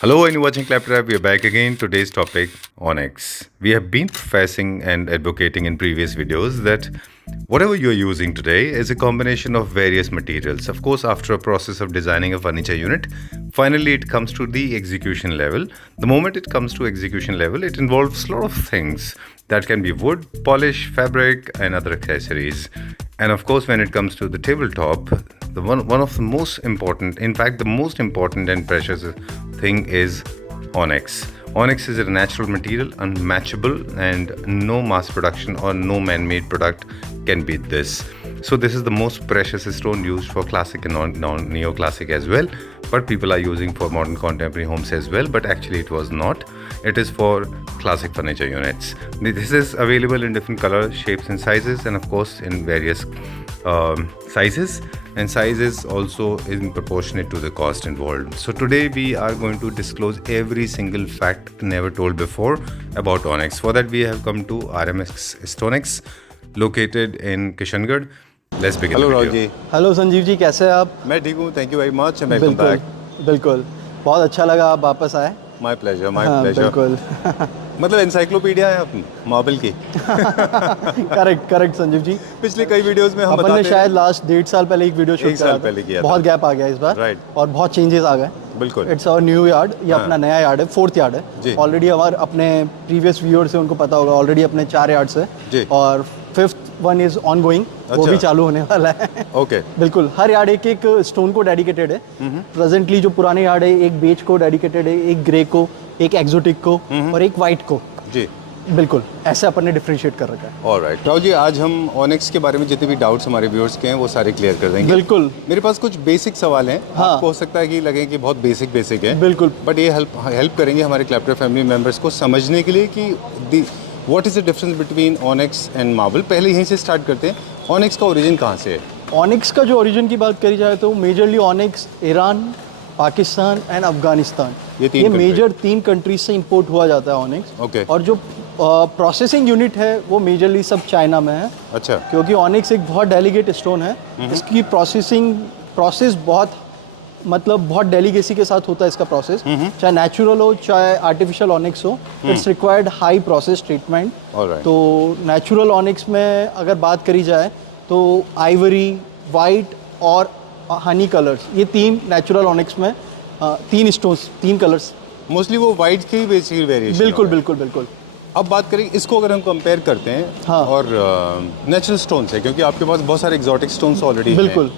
Hello and you're watching Claptrap. We are back again. Today's topic Onyx. We have been professing and advocating in previous videos that whatever you're using today is a combination of various materials. Of course, after a process of designing a furniture unit, finally it comes to the execution level. The moment it comes to execution level, it involves a lot of things that can be wood, polish, fabric, and other accessories. And of course, when it comes to the tabletop, one of the most important, in fact, the most important and precious thing is onyx. Onyx is a natural material, unmatchable, and no mass production or no man-made product can beat this. So this is the most precious stone used for classic and neoclassic as well, but people are using for modern contemporary homes as well, but actually it was not. It is for classic furniture units. This is available in different colors, shapes and sizes, and of course in various sizes, and size is also in proportionate to the cost involved. So today we are going to disclose every single fact never told before about onyx. For that we have come to RMX Stonex located in Kishangarh. Let's begin. Hello the Rahul video. जी। Hello Sanjeev ji, कैसे हैं आप? मैं ठीक हूँ, thank you very much and welcome बिल्कुल back. बिल्कुल, बहुत अच्छा लगा आप वापस आए। माय प्लेजर हाँ, बिल्कुल। मतलब एनसाइक्लोपीडिया है अपन मार्बल की। करेक्ट संजीव जी। पिछले कई वीडियोस में हम अपन ने बताते शायद लास्ट 1.5 साल पहले एक वीडियो शूट एक साल पहले किया था। बहुत गैप आ गया इस बार, Right. और बहुत चेंजेस आ गए। बिल्कुल। इट्स आवर न्यू यार्ड, ये हाँ। अपना नया यार्ड है, 4th यार्ड जी। है। ऑलरेडी हमारे अपने प्रीवियस व्यूअर्स से उनको पता होगा, ऑलरेडी अपने 4 यार्ड्स है जी। और 5th one is on going, वो अच्छा। भी चालू होने वाला है। ओके। बिल्कुल, हर यार्ड एक एक स्टोन को डेडिकेटेड है। प्रेजेंटली जो पुराने यार्ड है, एक बेज को डेडिकेटेड है, एक ग्रे को, एक एक्सोटिक को और एक वाइट को। जी। बिल्कुल, ऐसे अपन ने डिफरेंशिएट कर रखा है। ऑलराइट राहुल जी, आज हम ऑनिक्स के बारे में जितने भी डाउट्स हमारे व्यूअर्स के हैं वो सारे क्लियर कर देंगे। बिल्कुल। मेरे पास कुछ बेसिक सवाल हैं। हाँ। आपको हो सकता है कि लगे कि बहुत बेसिक है, बिल्कुल। बट ये हेल्प करेंगे हमारे क्लैप्टर फैमिली मेम्बर्स को समझने के लिए कि what is the difference between onyx and marble. पहले यहीं से स्टार्ट करते हैं। ऑनिक्स का ओरिजिन कहाँ से है? ऑनिक्स का जो ओरिजिन की बात करी जाए तो majorly onyx Iran, Pakistan and Afghanistan, ये तीन मेजर 3 कंट्रीज से इंपोर्ट हुआ जाता है ऑनिक्स। ओके। और जो प्रोसेसिंग यूनिट है वो मेजरली सब चाइना में है, अच्छा। क्योंकि ऑनिक्स एक बहुत डेलीकेट स्टोन है। इसकी प्रोसेस बहुत डेलीगेसी के साथ होता है इसका प्रोसेस, चाहे नेचुरल हो चाहे आर्टिफिशियल ऑनिक्स हो, it's required high process treatment. Alright. तो नेचुरल ऑनिक्स में अगर बात करी जाए तो आइवरी, वाइट और हनी कलर्स, ये 3 नेचुरल ऑनिक्स में 3 स्टोन्स, 3 कलर्स। मोस्टली वो वाइट की बेसिक वेरिएशन। बिल्कुल। अब बात करें इसको, अगर हम कंपेयर करते हैं हाँ। और नेचुरल स्टोन से, क्योंकि आपके पास बहुत सारे एग्जॉटिक स्टोन्स ऑलरेडी हैं। बिल्कुल।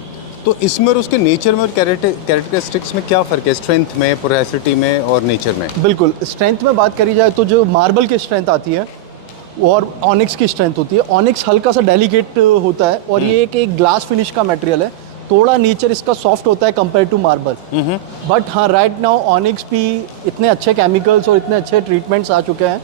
तो इसमें और उसके नेचर में और कैरेक्टरिस्टिक्स में क्या फ़र्क है, स्ट्रेंथ में, पोरेसिटी में और नेचर में? बिल्कुल, स्ट्रेंथ में बात करी जाए तो जो मार्बल की स्ट्रेंथ आती है और ऑनिक्स की स्ट्रेंथ होती है। ऑनिक्स हल्का सा डेलिकेट होता है और ये एक ग्लास फिनिश का मटेरियल है, थोड़ा नेचर इसका सॉफ्ट होता है कंपेयर टू मार्बल। बट हाँ, राइट नाउ ऑनिक्स भी इतने अच्छे केमिकल्स और इतने अच्छे ट्रीटमेंट्स आ चुके हैं।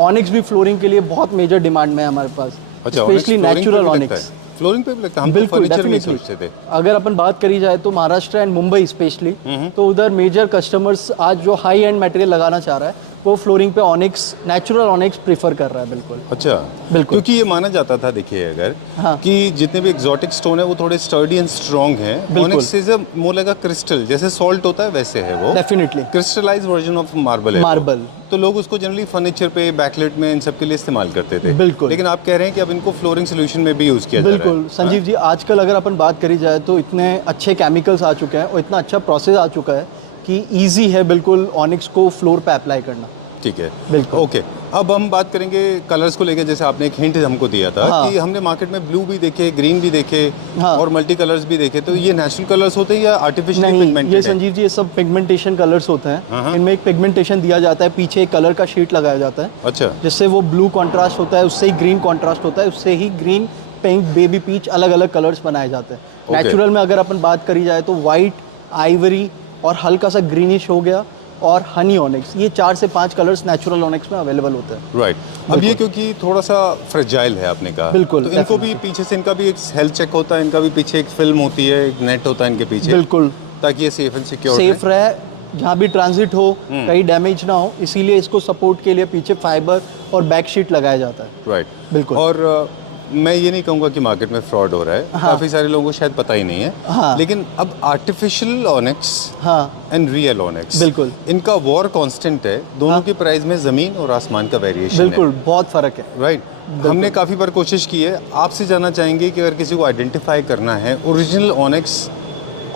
ऑनिक्स भी फ्लोरिंग के लिए बहुत मेजर डिमांड में है हमारे पास, अच्छा, स्पेशली नेचुरल ऑनिक्स। फ्लोरिंग पे भी लगता है, हम तो बिल्कुल, फर्नीचर में definitely। सोचते थे। अगर अपन बात करी जाए तो महाराष्ट्र एंड मुंबई स्पेशली, तो उधर मेजर कस्टमर्स आज जो हाई एंड मटेरियल लगाना चाह रहा है वो फ्लोरिंग पे ऑनिक्स, नेचुरल ऑनिक्स प्रीफर कर रहा है। बिल्कुल। अच्छा। बिल्कुल। क्योंकि ये माना जाता था, देखिए अगर हाँ। कि जितने भी एग्जॉटिक स्टोन है वो थोड़े स्टर्डी एंड स्ट्रॉन्ग हैं। बिल्कुल। Onyx is more like a crystal, जैसे सॉल्ट होता है वैसे है वो। Definitely crystallize version of marble है वो। मार्बल। तो लोग उसको जनरली फर्नीचर पे, बैकलेट में, इन सब के लिए इस्तेमाल करते थे। बिल्कुल। लेकिन आप कह रहे हैं कि अब इनको फ्लोरिंग सोल्यूशन में भी यूज किया जा रहा है। बिल्कुल संजीव जी, आजकल अगर अपन बात करी जाए तो इतने अच्छे केमिकल्स आ चुके हैं और इतना अच्छा प्रोसेस आ चुका है कि ईजी है बिल्कुल ऑनिक्स को फ्लोर पे अप्लाई करना। ठीक है, बिल्कुल। ओके। अब हम बात करेंगे कलर्स को लेकर। जैसे आपने एक हिंट हमको दिया था हाँ। कि हमने मार्केट में ब्लू भी देखे, ग्रीन भी देखे, हाँ। और मल्टी कलर्स भी देखे। तो ये नेचुरल कलर्स होते हैं या आर्टिफिशियली नहीं, पिगमेंटेड? ये संजीव जी, ये सब पिगमेंटेशन कलर्स होते हैं। इनमें एक पिगमेंटेशन दिया जाता है, पीछे एक कलर का शीट लगाया जाता है, अच्छा। जिससे वो ब्लू कॉन्ट्रास्ट होता है, उससे ही ग्रीन कॉन्ट्रास्ट होता है, उससे ही ग्रीन, पिंक, बेबी पीच, अलग अलग कलर्स बनाए जाते हैं। Okay। नेचुरल में अगर अपन बात करी जाए तो वाइट, आइवरी और हल्का सा ग्रीनिश हो गया और हनी ऑनिक्स, ये 4 से 5 कलर्स नेचुरल ऑनिक्स में अवेलेबल होते हैं। राइट। अब ये क्योंकि थोड़ा सा फ्रेजाइल है, आपने कहा। बिल्कुल, तो इनको भी पीछे से, इनका भी एक हेल्थ चेक होता है, इनका भी पीछे एक फिल्म होती है, एक नेट होता है इनके पीछे। बिल्कुल, ताकि ये सेफ एंड सिक्योर सेफ रहे, जहाँ भी ट्रांजिट हो कहीं डैमेज ना हो, इसीलिए इसको सपोर्ट के लिए पीछे फाइबर और बैक शीट लगाया जाता है। राइट। बिल्कुल। और मैं ये नहीं कहूँगा कि मार्केट में फ्रॉड हो रहा है, काफ़ी सारे लोगों को शायद पता ही नहीं है। हाँ। लेकिन अब आर्टिफिशियल ऑनिक्स हाँ एंड रियल ऑनिक्स, बिल्कुल। इनका वॉर कांस्टेंट है, दोनों के प्राइस में ज़मीन और आसमान का वेरिएशन है। बिल्कुल, बहुत फ़र्क है। राइट। हमने काफ़ी बार कोशिश की है, आपसे जानना चाहेंगे कि अगर किसी को आइडेंटिफाई करना है ओरिजिनल ऑनिक्स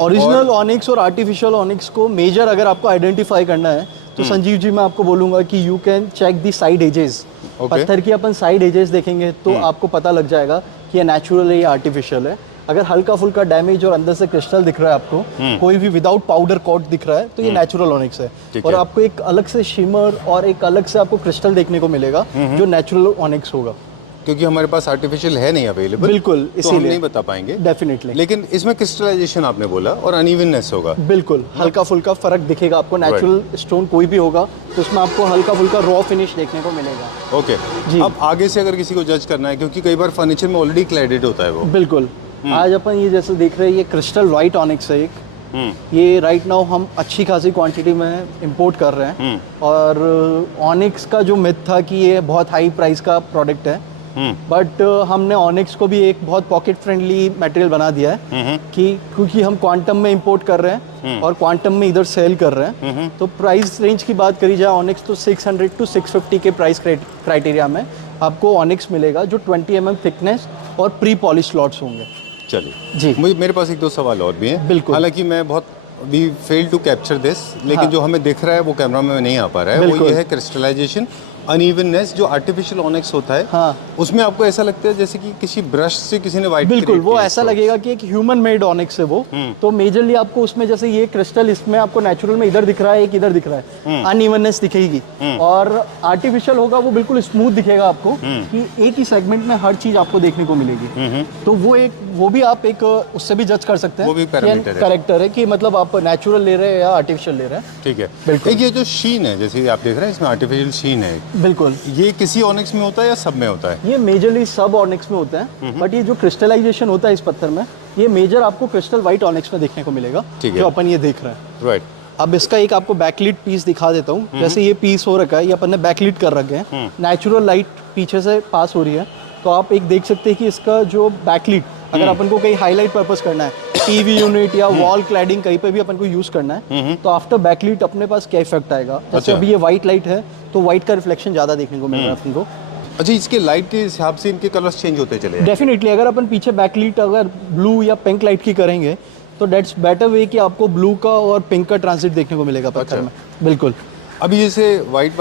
ओरिजिनल ऑनिक्स और आर्टिफिशियल ऑनिक्स को मेजर अगर आपको आइडेंटिफाई करना है तो संजीव जी मैं आपको बोलूँगा कि you can check the side edges. पत्थर की अपन साइड एजेस देखेंगे तो आपको पता लग जाएगा कि ये नेचुरल है या आर्टिफिशियल है। अगर हल्का फुल्का डैमेज और अंदर से क्रिस्टल दिख रहा है आपको, कोई भी विदाउट पाउडर कोट दिख रहा है, तो ये नेचुरल ऑनिक्स है। और आपको एक अलग से शिमर और एक अलग से आपको क्रिस्टल देखने को मिलेगा जो नेचुरल ऑनिक्स होगा, क्योंकि हमारे पास आर्टिफिशियल है नहीं अवेलेबल। बिल्कुल, तो हम इसीलिए नहीं बता पाएंगे डेफिनेटली। लेकिन इसमें क्रिस्टलाइजेशन आपने बोला और अनइवननेस होगा। बिल्कुल, हल्का फुल्का फर्क दिखेगा आपको। नेचुरल स्टोन कोई भी होगा तो उसमें आपको हल्का फुल्का रॉ फिनिश देखने को मिलेगा। ओके जी। अब आगे से अगर किसी को जज करना है, क्योंकि कई बार फर्नीचर में ऑलरेडी क्लैडेड होता है वो। बिल्कुल। आज अपन ये जैसे देख रहे हैं, ये क्रिस्टल वाइट ऑनिक्स है एक। ये राइट नाउ हम अच्छी खासी क्वांटिटी में इंपोर्ट कर रहे हैं। और ऑनिक्स का जो मिथ था कि ये बहुत हाई प्राइस का प्रोडक्ट है, बट हमने ऑनिक्स को भी एक बहुत पॉकेट फ्रेंडली मटेरियल बना दिया है कि क्योंकि हम क्वांटम में इंपोर्ट कर रहे हैं और क्वांटम में इधर सेल कर रहे हैं, तो प्राइस रेंज की बात करी जाए ऑनिक्स तो 600 to 650 के प्राइस क्राइटेरिया में आपको ऑनिक्स मिलेगा जो 20 mm थिकनेस और प्री पॉलिश स्लॉट्स होंगे। चलिए जी। मेरे पास एक दो सवाल और भी हैं। बिल्कुल। हालांकि मैं बहुत we fail to capture this, लेकिन जो हमें दिख रहा है वो कैमरा में नहीं आ पा रहा है, वो बिल्कुल। ये है क्रिस्टलाइजेशन, अनइवननेस। जो आर्टिफिशियल ऑनिक्स होता है हाँ। उसमें आपको ऐसा लगता है जैसे कि किसी ब्रश से किसी ने वाइट बिल्कुल, वो ऐसा लगेगा कि एक ह्यूमन मेड ऑनिक्स है वो। तो मेजरली आपको उसमें जैसे ये क्रिस्टल इसमें आपको नेचुरल में इधर दिख रहा है, एक इधर दिख रहा है, अनइवननेस दिखेगी। और आर्टिफिशियल होगा वो बिल्कुल स्मूथ दिखेगा आपको कि एक ही सेगमेंट में हर चीज आपको देखने को मिलेगी। तो वो भी आप एक उससे भी जज कर सकते हैं, वो भी पैरामीटर है। करेक्टर है कि मतलब आप नेचुरल ले रहे हैं या आर्टिफिशियल ले रहे हैं। ठीक है। बिल्कुल। एक ये जो शीन है, जैसे आप देख रहे हैं इसमें आर्टिफिशियल शीन है, बिल्कुल, ये किसी ऑनिक्स में होता है या सब में होता है? ये मेजरली सब ऑनिक्स में होता है, बट ये जो क्रिस्टलाइजेशन होता है इस पत्थर में, ये मेजर आपको क्रिस्टल वाइट ऑनिक्स में देखने को मिलेगा, ठीक है। जो अपन ये देख रहे हैं। राइट। अब इसका एक आपको बैकलिट पीस दिखा देता हूँ। जैसे ये पीस हो रखा है, ये अपन ने बैकलिट कर रखे हैं, नेचुरल लाइट पीछे से पास हो रही है, तो आप एक देख सकते हैं कि इसका जो बैकलिट अगर अपन को कहीं हाईलाइट पर्पस करना है, टीवी यूनिट या वॉल क्लैडिंग कहीं पे भी अपन को यूज करना है, तो आफ्टर बैकलिट अपने पास क्या इफेक्ट आएगा। जैसे अभी ये व्हाइट लाइट है तो व्हाइट का रिफ्लेक्शन ज्यादा देखने को मिल रहा है अपन को। अच्छा, इसके लाइट के हिसाब से इनके कलर्स चेंज होते चले जाएंगे? डेफिनेटली, अगर अपन पीछे बैकलिट अगर ब्लू या पिंक लाइट की करेंगे तो डेट्स बेटर वे कि आपको ब्लू का और पिंक का ट्रांसिट देखने को मिलेगा पत्थर में। बिल्कुल। अभी जैसे वाइट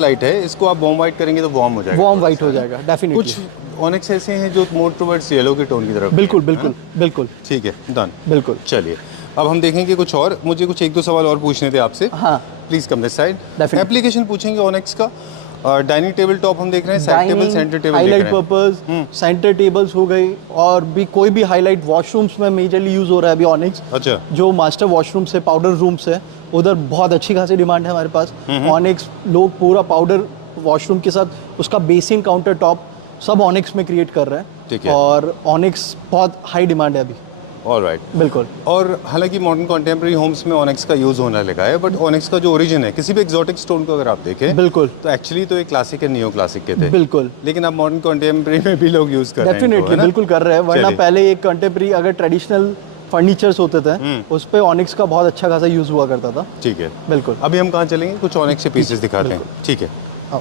लाइट है, इसको आप वार्म वाइट करेंगे तो वार्म हो जाएगा, वार्म वाइट हो जाएगा डेफिनेटली। कुछ ऑनिक्स ऐसे हैं जो मोर टुवर्ड्स येलो के टोन की तरफ। बिल्कुल बिल्कुल बिल्कुल। ठीक है, डन। बिल्कुल। चलिए अब हम देखेंगे कुछ और, मुझे कुछ एक दो सवाल और पूछने थे आपसे। हाँ, please come this side. Definitely. Application पूछेंगे ऑनिक्स का। डाइनिंग टेबल टॉप हम देख रहे हैं, साइड टेबल, सेंटर टेबल देख हाईलाइट रहे हैं। पर्पस, सेंटर टेबल्स हो गई, और भी कोई भी हाईलाइट वॉशरूम्स में मेजरली यूज हो रहा है अभी ऑनिक्स। अच्छा। जो मास्टर वॉशरूम्स है, पाउडर रूम्स है, उधर बहुत अच्छी खासी डिमांड है हमारे पास। ऑनिक्स लोग पूरा पाउडर वॉशरूम के साथ उसका बेसिन, काउंटर टॉप सब ऑनिक्स में क्रिएट कर रहे ठीक हैं, है। और ऑनिक्स बहुत हाई डिमांड है अभी। ऑलराइट। बिल्कुल। और हालांकि मॉडर्न कंटेम्प्रेरी होम्स में ऑनिक्स का यूज होने लगा है, बट ऑनिक्स का जो ओरिजिन है, किसी भी एक्सोटिक स्टोन को अगर आप देखें, बिल्कुल तो एक्चुअली तो एक क्लासिक है, नियो क्लासिक के थे। बिल्कुल। लेकिन अब मॉडर्न कंटेम्प्रेरी में भी लोग यूज कर रहे हैं इनको, डेफिनेटली है ना? बिल्कुल कर रहे हैं, वरना चलिए। पहले एक कंटेम्प्रेरी अगर ट्रेडिशनल फर्नीचर्स होते थे उस पे ऑनिक्स का बहुत अच्छा खासा यूज हुआ करता था। ठीक है। बिल्कुल। अभी हम कहाँ चलेंगे, कुछ ऑनिक्स के पीसेस दिखाते हैं। ठीक है।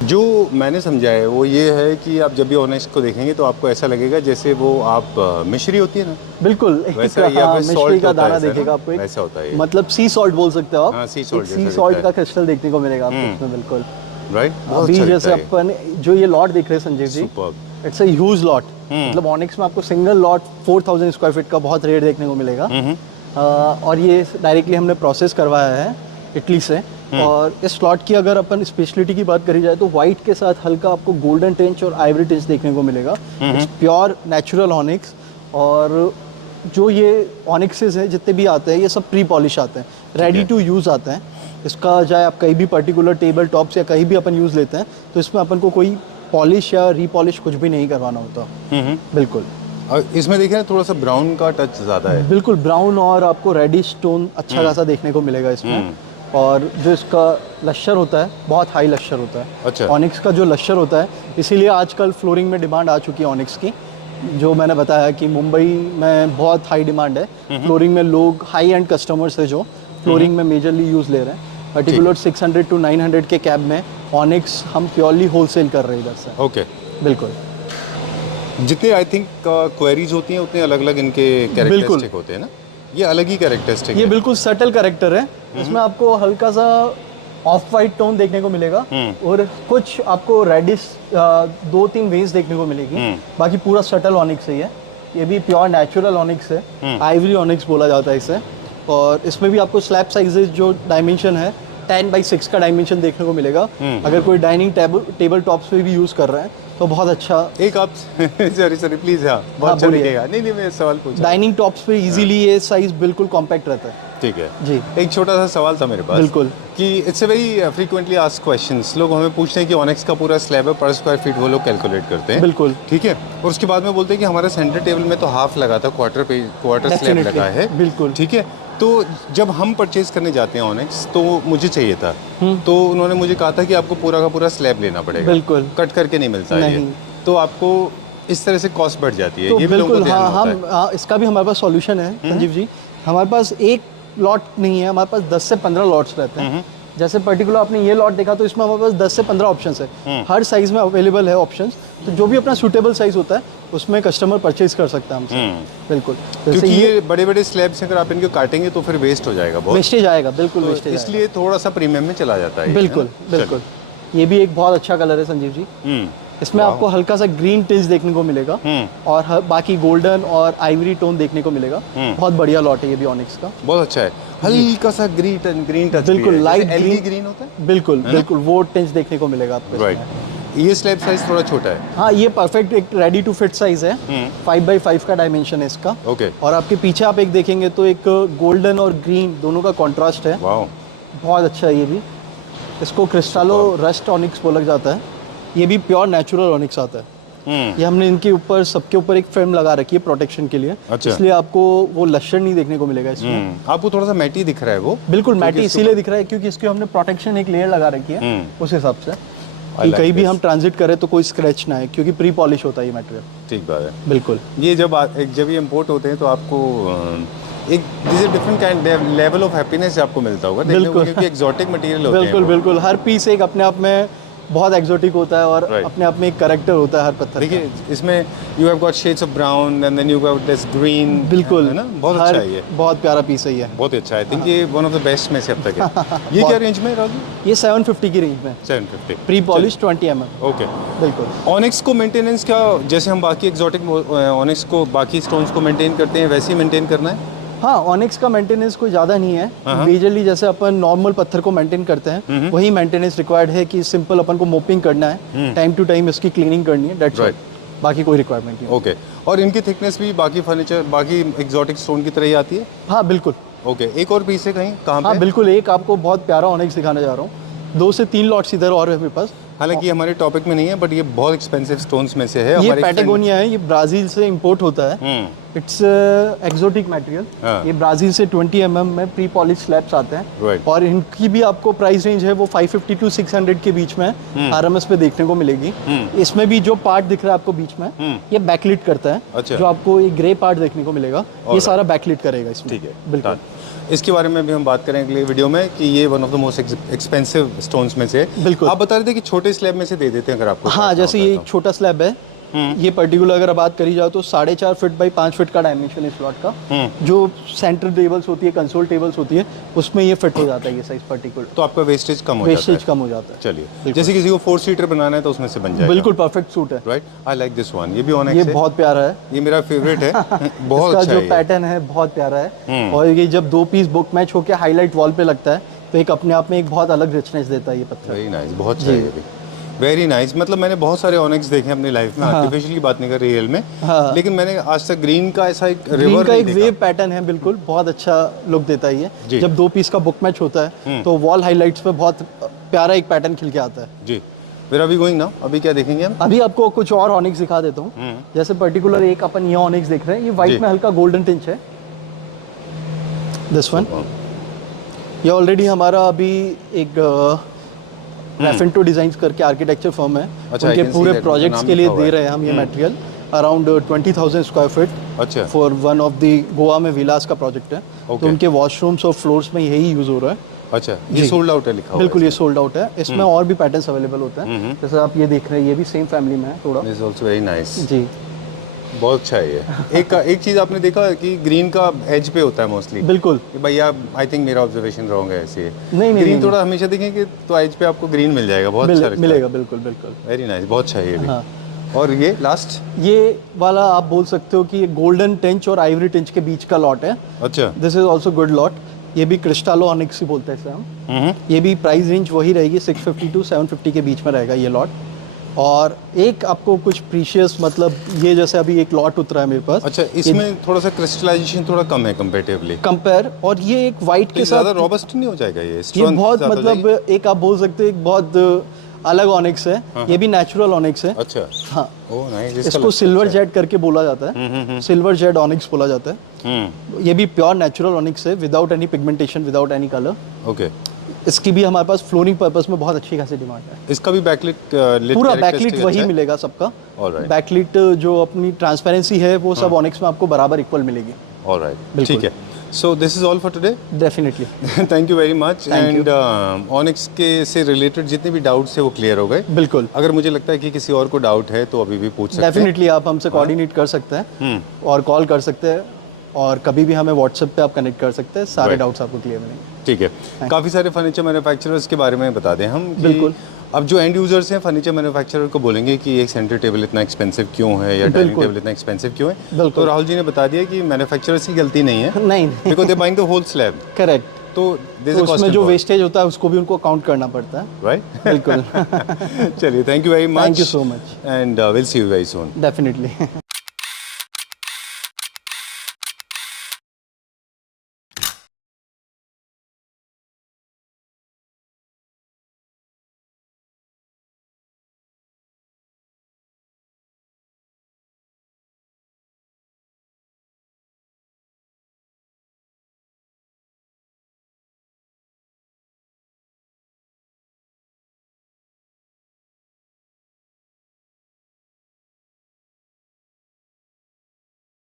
जो मैंने समझा है वो ये है कि आप जब भी ऑनिक्स को देखेंगे तो आपको ऐसा लगेगा जैसे वो आप मिश्री होती है ना, बिल्कुल वैसा एक या फिर मिश्री salt का होता है दाना ऐसा, देखेगा ना? आपको एक, वैसा होता है ये। मतलब सी सॉल्ट बोल सकते हो आप। हाँ, sea salt सी जैसा सॉल्ट दिखता का क्रिस्टल देखने को मिलेगा आपको इसमें। बिल्कुल। राइट। अभी जैसे अपन जो ये लॉट देख रहे हैं Sanjeev ji, Superb. It's a huge lot. मतलब ऑनिक्स में आपको सिंगल लॉट 4000 स्क्वायर फीट का बहुत रेट देखने को मिलेगा। और ये डायरेक्टली हमने प्रोसेस करवाया है इटली से। और इस स्लॉट की अगर अपन स्पेशलिटी की बात करी जाए तो व्हाइट के साथ हल्का आपको गोल्डन टिंच और आइवरी टिंच देखने को मिलेगा। It's pure natural onyx. और जो ये ऑनिक्सेस हैं जितने भी आते हैं ये सब प्री पॉलिश आते हैं, रेडी टू यूज़ आते हैं। इसका चाहे आप कहीं भी पर्टिकुलर टेबल टॉप्स या कहीं भी अपन यूज़ लेते हैं तो इसमें अपन को कोई पॉलिश या रीपॉलिश कुछ भी नहीं करवाना होता। बिल्कुल। और इसमें देखिए ना, थोड़ा सा ब्राउन का टच ज़्यादा है। बिल्कुल ब्राउन और आपको रेडिश टोन अच्छा खासा देखने को मिलेगा इसमें। और जो इसका लश्तर होता है बहुत हाई लश्तर होता है। अच्छा। ऑनिक्स का जो लश्तर होता है, इसीलिए आजकल फ्लोरिंग में डिमांड आ चुकी है ऑनिक्स की जो मैंने बताया कि मुंबई में बहुत हाई डिमांड है फ्लोरिंग में, लोग हाई एंड कस्टमर्स है जो फ्लोरिंग में मेजरली यूज़ ले रहे हैं। पर्टिकुलर 600 to 900 के कैब में ऑनिक्स हम प्योरली होलसेल कर रहे हैं इधर से। ओके, बिल्कुल जितने आई थिंक क्वेरीज होती हैं उतने अलग अलग इनके कैरेक्टरिस्टिक होते हैं ना, ये अलग ही कैरेक्टरिस्टिक ये है। बिल्कुल सटल कैरेक्टर है। इसमें आपको हल्का सा ऑफ वाइट टोन देखने को मिलेगा और कुछ आपको रेडिश 2-3 वेज देखने को मिलेगी। बाकी पूरा सटल ऑनिक्स है ये भी प्योर नेचुरल ऑनिक्स है, आइवरी ऑनिक्स बोला जाता है इसे। और इसमें भी आपको स्लैब साइजेस जो डायमेंशन है 10x6 का डायमेंशन देखने को मिलेगा। अगर कोई डाइनिंग टेबल टॉप्स पे भी यूज़ कर रहे हैं तो बहुत अच्छा। एक आप सॉरी प्लीज, हाँ बहुत अच्छा बोलिए। दिखेगा। नहीं मैं सवाल पूछा। डाइनिंग टॉप्स पे इजीली ये साइज बिल्कुल कॉम्पैक्ट रहता है। ठीक है जी। एक छोटा सा सवाल था मेरे पास। बिल्कुल। कि it's a very frequently asked questions, लोग हमें पूछते हैं कि ऑनेक्स का पूरा स्लैब है पर स्क्वायर फीट, वो लोग कैलकुलेट करते हैं। बिल्कुल। ठीक है, और उसके बाद में बोलते हैं कि हमारा सेंटर टेबल में तो हाफ लगा था, क्वार्टर स्लैब Definitely, लगा है। बिल्कुल। ठीक है, तो जब हम परचेज करने जाते हैं ऑनेक्स तो मुझे चाहिए था, तो उन्होंने मुझे कहा था कि आपको पूरा का पूरा स्लैब लेना पड़ेगा, बिल्कुल। कट करके नहीं मिलता है ये, नहीं। तो आपको इस तरह से कॉस्ट बढ़ जाती है। तो ये भी लोगों को बिल्कुल ध्यान हाँ, होता है। इसका भी हमारे पास सॉल्यूशन है संजीव जी। हमारे पास एक लॉट नहीं है, हमारे पास 10 से 15 लॉट्स रहते हैं। जैसे पर्टिकुलर आपने ये लॉट देखा तो इसमें हमारे पास 10 से 15 ऑप्शंस है, हर साइज में अवेलेबल है ऑप्शंस। तो जो भी अपना सूटेबल साइज होता है उसमें कस्टमर परचेज कर सकता है हमसे। बिल्कुल, जैसे क्योंकि ये ये बड़े बड़े स्लैब्स अगर आप इनको काटेंगे तो फिर वेस्ट हो जाएगा बहुत, वेस्टेज आएगा, बिल्कुल तो वेस्टेज इसलिए थोड़ा सा प्रीमियम में चला जाता है ये, बिल्कुल है ना? बिल्कुल। ये भी एक बहुत अच्छा कलर है संजीव जी। इसमें आपको हल्का सा ग्रीन टिंच देखने को मिलेगा और बाकी गोल्डन और आइवरी टोन देखने को मिलेगा। बहुत बढ़िया लॉट है ये भी ऑनिक्स का। बहुत अच्छा है, हल्का सा ग्रीन टच, बिल्कुल लाइट एलगी ग्रीन होता है। बिल्कुल बिल्कुल, वो टिंच देखने को मिलेगा आपको इसमें। राइट, ये स्लैब साइज थोड़ा छोटा है। हाँ, ये परफेक्ट एक रेडी टू फिट साइज है। 5x5 का डायमेंशन है इसका। ओके, और आपके पीछे आप एक देखेंगे तो एक गोल्डन और ग्रीन दोनों का कॉन्ट्रास्ट है। वाओ, बहुत अच्छा है ये भी। इसको क्रिस्टालो रस्ट ऑनिक्स बोला जाता है। ये भी प्योर नेचुरल ऑनिक्स आता है। ये हमने इनके ऊपर सबके ऊपर एक फिल्म लगा रखी है प्रोटेक्शन के लिए। अच्छा। इसलिए आपको वो लक्षण नहीं देखने को मिलेगा इसमें। आपको थोड़ा सा मैटी दिख रहा है वो। बिल्कुल मैटी इसीलिए दिख रहा है क्योंकि इसके हमने प्रोटेक्शन एक लेयर लगा रखी है उस हिसाब से कि like कहीं भी this. हम ट्रांजिट करें तो कोई स्क्रैच ना है, क्योंकि प्री पॉलिश होता है ये मटेरियल। ठीक बात है। बिल्कुल। ये जब ये इम्पोर्ट होते हैं तो आपको एक different kind level of happiness आपको मिलता होगा देखने को, बिल्कुल। क्योंकि एक्सोटिक मटेरियल होते हैं बिल्कुल वो। बिल्कुल, हर पीस एक अपने आप में बहुत एक्सोटिक होता है और Right. अपने आप में एक करेक्टर होता है हर पत्थर का। देखिए इसमें you have got shades of brown and then you have this green. बिल्कुल है ना, बहुत अच्छा है ये, बहुत प्यारा पीस है ये। बहुत अच्छा है। आई थिंक ये वन ऑफ द बेस्ट में से अब तक है। ये क्या रेंज में है राजू? ये 750 की रेंज में 750 प्री पॉलिश 20 mm। ओके। बिल्कुल। ऑनिक्स को मेंटेनेंस क्या, जैसे हम बाकी एक्सोटिक ऑनिक्स को बाकी स्टोन्स को मेंटेन करते हैं वैसे ही मेंटेन करना है? हाँ, ऑनिक्स का मेंटेनेंस कोई ज़्यादा नहीं है। मेजरली जैसे अपन नॉर्मल पत्थर को मेंटेन करते हैं वही मेंटेनेंस रिक्वायर्ड है कि सिंपल अपन को मोपिंग करना है, टाइम टू टाइम इसकी क्लीनिंग करनी है, दैट्स ऑल। Right. बाकी कोई रिक्वायरमेंट नहीं है। ओके, और इनकी थिकनेस भी बाकी फर्नीचर बाकी एक्सोटिक स्टोन की तरह ही आती है? हाँ बिल्कुल। ओके, एक और पीस है कहीं कहाँ हाँ पे? बिल्कुल, एक आपको बहुत प्यारा ऑनिक्स दिखाने जा रहा हूँ। 2 से 3 लॉट्स इधर और है मेरे पास। हालांकि हमारे टॉपिक में नहीं है बट ये बहुत एक्सपेंसिव स्टोन्स में से है। ये हमारे पैटागोनिया है, ये ब्राजील से इंपोर्ट होता है। It's exotic material. हाँ। ये ब्राजील से 20 mm में प्री पॉलिश स्लैब्स आते हैं। Right. और इनकी भी आपको प्राइस रेंज है वो 550 to 600 के बीच में RMS पे देखने को मिलेगी। इसमें भी जो पार्ट दिख रहा है आपको बीच में, ये बैकलिट करता है। अच्छा। जो आपको ये ग्रे पार्ट देखने को मिलेगा ये सारा बैकलिट करेगा इसमें। ठीक है, बिल्कुल। done. इसके बारे में भी हम बात करेंगे अगले वीडियो में कि ये one of the most expensive stones में से है। बिल्कुल। आप बता रहे थे कि छोटे स्लैब में से दे देते हैं अगर आपको हाँ, काटना जैसे होता ये है एक तो। छोटा स्लैब है, ये पर्टिकुलर अगर बात करी जाए तो 4.5 फीट बाई 5 फीट का डायमेंशन इस स्लॉट का। जो सेंटर टेबल्स होती है, कंसोल टेबल्स होती है, उसमें ये फिट हो जाता है ये साइज पर्टिकुलर। तो आपका वेस्टेज कम हो जाता वेस्टेज है। कम हो जाता है। चलिए, जैसे किसी को 4 सीटर बनाना है तो उसमें से बन जाएगा। बिल्कुल परफेक्ट सूट है। Right, I like this one. ये भी ऑनेक्स ये है। बहुत प्यारा है। ये मेरा फेवरेट है। बहुत इसका अच्छा जो है ये। पैटर्न है बहुत प्यारा है। और ये जब 2 पीस बुक मैच होकर हाईलाइट वॉल पे लगता है तो एक अपने आप में एक बहुत अलग रिचनेस देता है ये पत्थर। वेरी नाइस, बहुत अच्छा है ये भी। Very nice. मतलब मैंने बहुत सारे ऑनेक्स देखे अपनी लाइफ में, आर्टिफिशियल की बात नहीं कर रियल में, लेकिन मैंने आज तक ग्रीन का ऐसा एक ग्रीन रिवर का नहीं एक देखा। वेव पैटर्न है, बिल्कुल बहुत अच्छा लुक देता है जी। ये। जब 2 पीस का बुक मैच होता है तो वॉल हाईलाइट्स पे बहुत प्यारा एक पैटर्न खिल के आता है। जी। फिर अभी गोइंग ना, अभी क्या देखेंगे हम? अभी आपको कुछ और ऑनिक्स दिखा देता हूँ। जैसे पर्टिकुलर एक अपन ये ऑनिक्स देख रहे हैं, ये जी। व्हाइट में हल्का गोल्डन टिंच है। दिस वन, ये ऑलरेडी हमारा अभी एक रेफेंटो डिजाइन्स करके आर्किटेक्चर फर्म है, अच्छा, I उनके can see पूरे that, प्रोजेक्ट्स नाम के लिए लिखा हुआ दे है। रहे हैं हम ये मटेरियल। अराउंड 20,000 स्क्वायर फीट अच्छा for one of the Goa में विलास का प्रोजेक्ट है। Okay. तो उनके वॉशरूम्स और फ्लोर्स में यही यूज़ हो रहा है। अच्छा, ये जी। सोल्ड आउट है लिखा हुआ बिल्कुल ये सोल्ड आउट है। इसमें और भी पैटर्न्स अवेलेबल होते हैं, जैसे आप ये देख रहे हैं, ये भी सेम फैमिली में है थोड़ा। इज ऑल्सो वेरी नाइस, जी बहुत अच्छा है ये। एक चीज़ आपने देखा है कि ग्रीन का एज पे होता है मोस्टली। बिल्कुल। भैया आई थिंक मेरा ऑब्जर्वेशन रॉन्ग है ऐसे। नहीं, ग्रीन नहीं, थोड़ा हमेशा देखेंगे तो एज पे आपको ग्रीन मिल जाएगा, बहुत अच्छा लगता मिलेगा, बिल्कुल बिल्कुल। है। वेरी नाइस, बहुत अच्छा है ये भी। हाँ। और ये लास्ट, ये वाला आप बोल सकते हो कि ये गोल्डन टेंच और आइवरी टेंच के बीच का लॉट है। अच्छा this is also good lot. ये भी क्रिस्टालो ऑनिक्स ही बोलते हैं इसे हम। ये भी प्राइस रेंज वही रहेगी, 650 to 750 के बीच में रहेगा ये लॉट। और एक आपको कुछ प्रीशियस, मतलब ये जैसे अभी एक लॉट उतरा है मेरे पास। अच्छा, इसमें थोड़ा सा क्रिस्टलाइजेशन थोड़ा कम है कंपेरेटिवली। कंपेयर, और ये एक वाइट के ज़्यादा साथ रॉबस्ट नहीं हो जाएगा ये? ये Strength बहुत ज़्यादा हो मतलब जाएगी? एक आप बोल सकते हो एक बहुत अलग ऑनिक्स है। ये भी नेचुरल ऑनिक्स है। अच्छा, हाँ, ओह नाइस। इसको सिल्वर जेड करके बोला जाता है, सिल्वर जेड ऑनिक्स बोला जाता है। ये भी प्योर नेचुरल ऑनिक्स है, without any pigmentation, without any colour. Okay, इसकी भी हमारे पास फ्लोरिंग पर्पस में बहुत अच्छी खासी डिमांड है। इसका भी बैकलिट पूरा बैकलिट वही मिलेगा सबका। Alright. बैकलिट जो अपनी ट्रांसपेरेंसी है वो सब ऑनिक्स में आपको बराबर इक्वल मिलेगी। ऑलराइट, बिल्कुल। ठीक है। So this is all for today. Definitely. Thank you very much. Thank you. And onyx के से रिलेटेड जितने भी डाउट्स है वो क्लियर हो गए। बिल्कुल, अगर मुझे लगता है कि किसी और को डाउट है तो अभी भी पूछ सकते हैं। डेफिनेटली आप हमसे कोऑर्डिनेट कर सकते हैं और कॉल कर सकते हैं, और कभी भी हमें व्हाट्सएप पे आप कनेक्ट कर सकते हैं। सारे Right. डाउट्स आपको क्लियर मिलेंगे। ठीक है। काफ़ी सारे फर्नीचर मैन्युफैक्चरर्स के बारे में बता दें हम कि बिल्कुल। अब जो एंड यूजर्स हैं फर्नीचर मैन्युफैक्चरर को बोलेंगे कि एक सेंटर टेबल इतना एक्सपेंसिव क्यों है या डाइनिंग बिल्कुल। टेबल इतना एक्सपेंसिव क्यों है, बिल्कुल। तो राहुल जी ने बता दिया कि मैन्युफैक्चरर्स की गलती नहीं है, नहीं, because they buying the whole slab. Correct. तो तो उसमें जो वेस्टेज होता है उसको भी उनको काउंट करना पड़ता है। राइट। बिल्कुल। चलिए, thank you very much. Thank you so much. And will see you very soon. Definitely.